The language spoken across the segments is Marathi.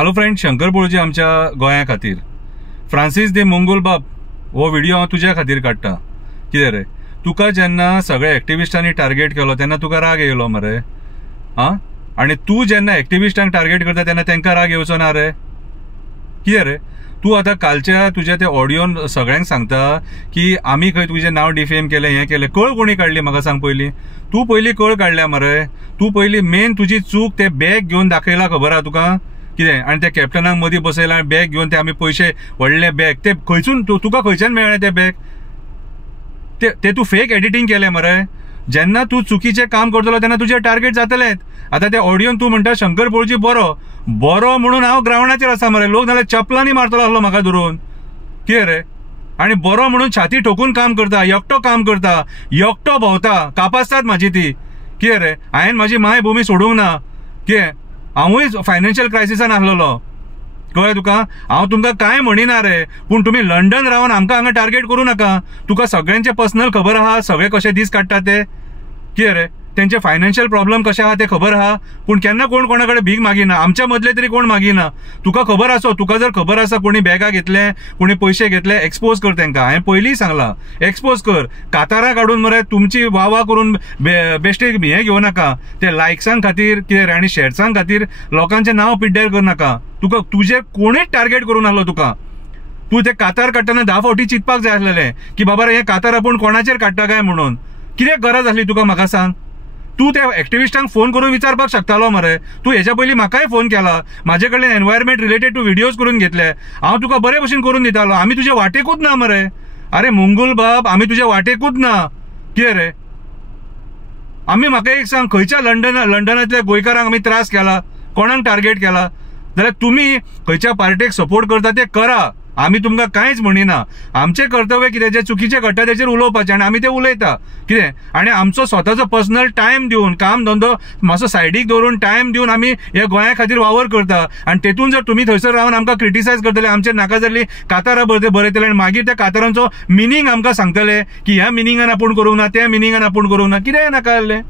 हॅलो फ्रेंड, शंकर पळोवची आमच्या गोंया खातीर फ्रांसीस दी मंगोल बाब हो व्हिडिओ हांव तुज्या खातीर काडटा. कितें रे, तुका जेन्ना सगळ्या एक्टिविस्टांनी टार्गेट केलो तेन्ना तुका राग येयलो मरे? आनी तूं जेन्ना एक्टिविस्टांक टार्गेट करता तेन्ना तेंकां राग येवचो ना रे? कितें रे, तूं आतां कालच्या तुज्या त्या ऑडियोन सगळ्यांक सांगता की आमी खंय तुजें नांव डिफेम केलें, हें केलें. कळ कोणी काडली म्हाका सांग पयलीं? तूं पयलीं कळ काडल्या मरे. तूं पयलीं मेन तुजी चूक ते बॅग घेवन दाखयला, खबर आहा तुका? कितें आनी त्या कॅप्टनाक मदीं बसयला आनी बॅग घेवन ते आमी पयशे व्हडले बॅग ते खंयसून तुका खंयच्यान मेळ्ळे ते बॅग? ते तूं फेक एडिटींग केलें मरे. जेन्ना तूं चुकीचें काम करतलो तेन्ना तुजें टार्गेट जातलेंच. आतां त्या ऑडियोन तूं म्हणटा शंकर पळोवची बरो म्हणून हांव ग्रावंडाचेर आसा मरे. लोक नाल्यार चपलांनी मारतलो आसलो म्हाका धरून. कितें रे, आनी बरो म्हणून छाती ठोकून काम करता, एकटो काम करता, एकटो भोंवता, कापासतात म्हाजी ती. कितें रे, हांवें म्हाजी मायभुमी सोडूंक ना. कितें, हांवूय फायनान्शियल क्रायसिसान आसलेलो, कळ्ळें तुका? हांव तुमकां कांय म्हणिना रे, पूण तुमी लंडन रावन आमकां हांगा टार्गेट करूं नाका. तुका सगळ्यांचे पर्सनल खबर आहा, सगळे कशे दीस काडटा ते. कितें रे, तेंचे फायनान्शियल प्रॉब्लेम कशे आहा ते खबर आहा, पूण केन्ना कोण कोणा कडेन भीक मागिना. आमच्या मदले तरी कोण मागिना. तुका खबर आसो, तुका जर खबर आसा कोणी बॅगा घेतले, कोणी पयशे घेतले, एक्सपोज कर तेंकां. हांवें पयलीं सांगलां, एक्सपोज कर. कातारां काडून मरे तुमची वाह करून बेश्टे हें घेवं नाका. ते लायक्सां खातीर कितें रे आनी शेअर्सां खातीर लोकांचें नांव पिड्ड्यार कर नाका. तुका तुजें कोणीच टार्गेट करून नाहलो तुका. तूं ते कातार काडटना 10 फावटी चिंतपाक जाय आसलेलें की बाबा रे, हें कातार आपूण कोणाचेर काडटा काय म्हणून. कितें गरज आसली तुका म्हाका सांग? तूं त्या एक्टिविस्टांक फोन करून विचारपाक शकतालो मरे. तूं हेच्या पयलीं म्हाकाय फोन केला, म्हाजे कडल्यान एनवायरमेंट रिलेटेड टू व्हिडिओज करून घेतले. हांव तुका बरे भशेन करून दितालो. आमी तुजे वाटेकूच ना मरे. अरे मंगोल बाब, आमी तुजे वाटेकूच ना. कितें रे, आमी म्हाका एक सांग, खंयच्या लंडनातल्या गोंयकारांक आमी त्रास केला, कोणाक टार्गेट केला? जाल्यार तुमी खंयच्या पार्टेक सपोर्ट करता ते करा, आमी तुमकां कांयच म्हणिना. आमचें कर्तव्य कितें, जे चुकीचें घडटा तेचेर उलोवपाचें आनी आमी ते उलयता. कितें, आनी आमचो स्वताचो पर्सनल टायम दिवन, काम धंदो मातसो सायडीक दवरून टायम दिवन आमी ह्या गोंया खातीर वावर करता. आनी तेतून जर तुमी थंयसर रावन आमकां क्रिटिसायज करतले, आमचेर नाका जाल्ली कातारां बरयतले आनी मागीर त्या कातारांचो मिनींग आमकां सांगतले की ह्या मिनींगान आपूण करूंक ना, त्या मिनींगान आपूण करूंक ना. कितें नाका जाल्लें?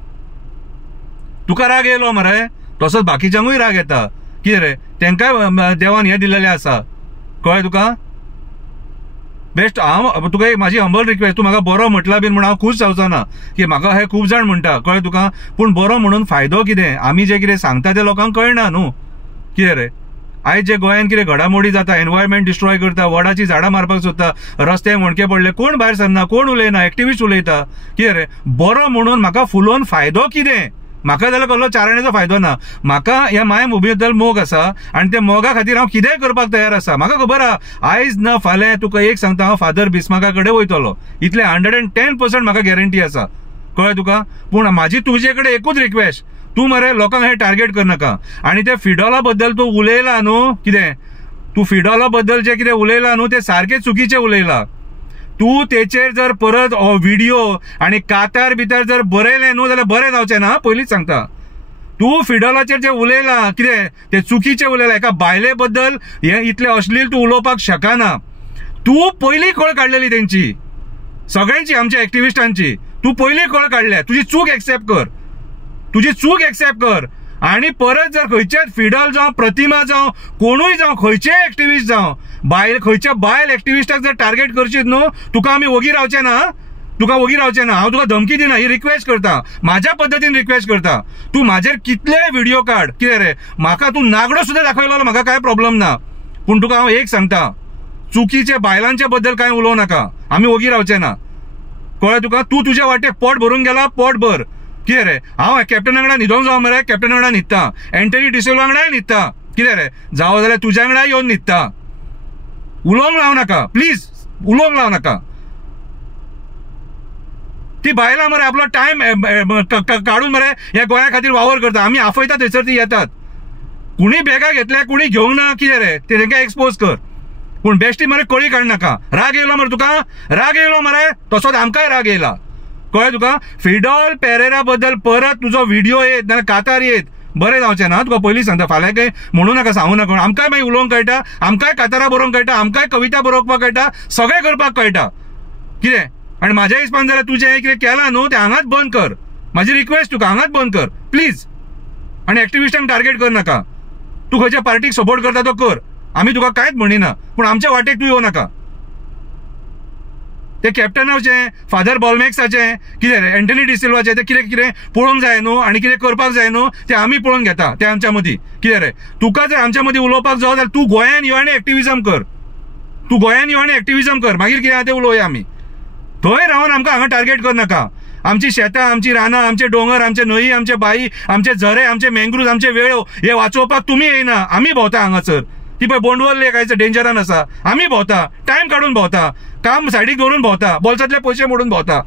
तुका राग येयलो मरे, तसोच बाकीच्यांकूय राग येता. कितें रे, तेंकाय देवान हें दिल्लेलें आसा, कळ्ळें तुका? बेस्ट. हांव तुका एक म्हाजी हंबल रिक्वेस्ट, तूं म्हाका बरो म्हटला बीन म्हणून हांव खूश जावचो ना की म्हाका हे खूब जाण म्हणटा, कळ्ळें तुका? पूण बरो म्हणून फायदो कितें? आमी जे कितें सांगता ते लोकांक कळना न्हू. कितें रे, आयज जे गोंयान कितें घडामोडी जाता, एनवायरमेंट डिस्ट्रॉय करता, वडाची झाडां मारपाक सोदता, रस्ते मणके पडले, कोण भायर सरना, कोण उलयना, एक्टिविस्ट उलयता. कितें रे, बरो म्हणून म्हाका फुलोवन फायदो कितें? म्हाका जाल्यार कसलो चाराण्याचो फायदो ना. म्हाका ह्या मायभुमी बद्दल मोग आसा आनी त्या मोगा खातीर हांव कितेंय करपाक तयार आसा. म्हाका खबर आहा, आयज ना फाल्यां तुका एक सांगता, हांव फादर बिस्माका कडेन वयतलो. इतले 110% म्हाका गॅरंटी आसा, कळ्ळें तुका? पूण म्हाजी तुजे कडेन एकूच रिक्वेस्ट, तूं मरे लोकांक हे टार्गेट करनाका. आनी ते फिडॉला बद्दल तूं उलयला न्हू, कितें तूं फिडॉला बद्दल जे कितें उलयला न्हू ते सारकें चुकीचें उलयला. तूं तेचेर जर परत व्हिडिओ आनी कातार बितार जर बरयलें न्हू जाल्यार बरें जावचें ना. पयलींच सांगता, तूं फिडॉलाचेर जे उलयला कितें ते चुकीचें उलयला. एका बायले बद्दल हें इतलें अश्लील तूं उलोवपाक शकना. तूं पयलीं कळ काडलेली तेंची, सगळ्यांची, आमच्या एक्टिविस्टांची. तूं पयलीं कळ काडल्या. तुजी चूक एक्सेप्ट कर, तुजी चूक एक्सेप्ट कर. आनी परत जर खंयचेच फिडॉल जावं, प्रतिमा जावं, कोणूय जावं, खंयचेय एक्टिविस्ट जावं, खंयच्या बायल एक्टिविस्टाक जर टार्गेट करशीत न्हू, तुका आमी वोगी रावचे ना. तुका वोगी रावचे ना. हांव तुका धमकी दिना, ही रिक्वेस्ट करता, म्हाज्या पद्दतीन रिक्वेस्ट करता. तूं म्हाजेर कितलेय व्हिडिओ काड. कितें रे, म्हाका तूं नागडो सुद्दां दाखयलो म्हाका कांय प्रॉब्लेम ना. पूण तुका हांव एक सांगता, चुकीचे बायलांच्या बद्दल कांय उलोव नाका. आमी वोगी रावचे ना, कळ्ळें तुका? तूं तुज्या वाटेक पोट भरून गेला, पोट भर. कितें रे, हांव कॅप्टना वांगडा न्हिदोंक जावं मरे, कॅप्टना वांगडा न्हिदता. एंटनी डिसिल्वा वांगडाय न्हिदता. कितें रे, जावं जाल्यार तुज्या वांगडा येवन न्हिदता. उलोवंक लाव नाका, प्लीज उलोवंक लाव नाका. ती बायलां मरे आपलो टायम काडून मरे ह्या गोंया खातीर वावर करता. आमी आफयता थंयसर ती येतात. कुणी बॅगा घेतल्या, कुणी घेवंक ना. कितें रे, ते तेंकां एक्सपोज कर. पूण बेश्टी मरे कळी काड नाका. राग येयलो मरे तुका? राग येयलो मरे, तसोच आमकांय राग येयला, कळ्ळें तुका? फिडॉल पेरेरा बद्दल परत तुजो व्हिडिओ येत नाल्यार कातार येत, बरें जावचें ना. तुका पयलीं सांगता, फाल्यां काही म्हणू नाका, सांगू नाका. आमकांय मागीर उलोवंक कळटा, आमकांय कातारां बरोवंक कळटा, आमकांय कविता बरोवपाक कळटा, सगळें करपाक कळटा. कितें, आनी म्हाज्या हिसपान जाल्यार तुजें हें कितें केलां न्हू तें हांगाच बंद कर. म्हाजी रिक्वेस्ट तुका, हांगाच बंद कर प्लीज. आनी एक्टिविस्टांक टार्गेट कर नाका. तू खंयच्या पार्टीक सपोर्ट करता तो कर, आमी तुका कांयच म्हणिना, पूण आमच्या वाटेक तूं येवं नाका. ते कॅप्टनाचें, फादर बॉलमॅक्साचें, कितें रे एंटनी डिसिल्वाचें, ते कितें कितें पळोवंक जाय न्हू आनी कितें करपाक जाय न्हू ते आमी पळोवन घेता. ते आमच्या मदीं कितें रे, तुका जर आमच्या मदीं उलोवपाक जाय जाल्यार तूं गोंयान यो आनी एक्टिविजम कर. तूं गोंयान यो आनी एक्टिविजम कर, मागीर कितें आहा तें उलोवया आमी. थंय रावन आमकां हांगा टार्गेट कर नाका. आमची शेतां, आमची रानां, आमचे दोंगर, आमचे न्हंय, आमचे बाई, आमचे झरे, आमचे मँग्रुव्ज, आमचे वेळो हे वाचोवपाक तुमी येयना, आमी भोंवता हांगासर. ती पळय बोंडवल लेक आयज डेंजरान आसा, आमी भोंवता, टायम काडून भोंवता, काम सायडीक दवरून भोंवता, बोल्सांतले पयशे मोडून भोंवता.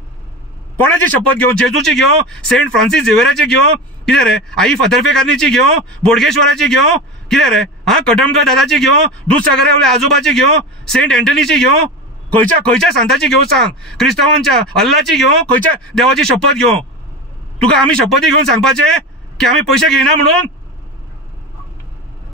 कोणाची शपथ घेवन, जेजूची घेवं, सेंट फ्रांसीस झेवियराची घेवं, कितें रे आई फातर्फेकान्नीची घेवं, बोडगेश्वराची घेवं, कितें रे कटमकर दादाची घेवं, दूधसागरा आजोबाची घेवं, सेंट एंटनीची घेवं, खंयच्या संताची घेवं सांग. क्रिस्तांवांच्या अल्लाची घेवं, खंयच्या देवाची शपथ घेवं. तुका आमी शपथी घेवन सांगपाचें की आमी पयशे घेयना म्हणून?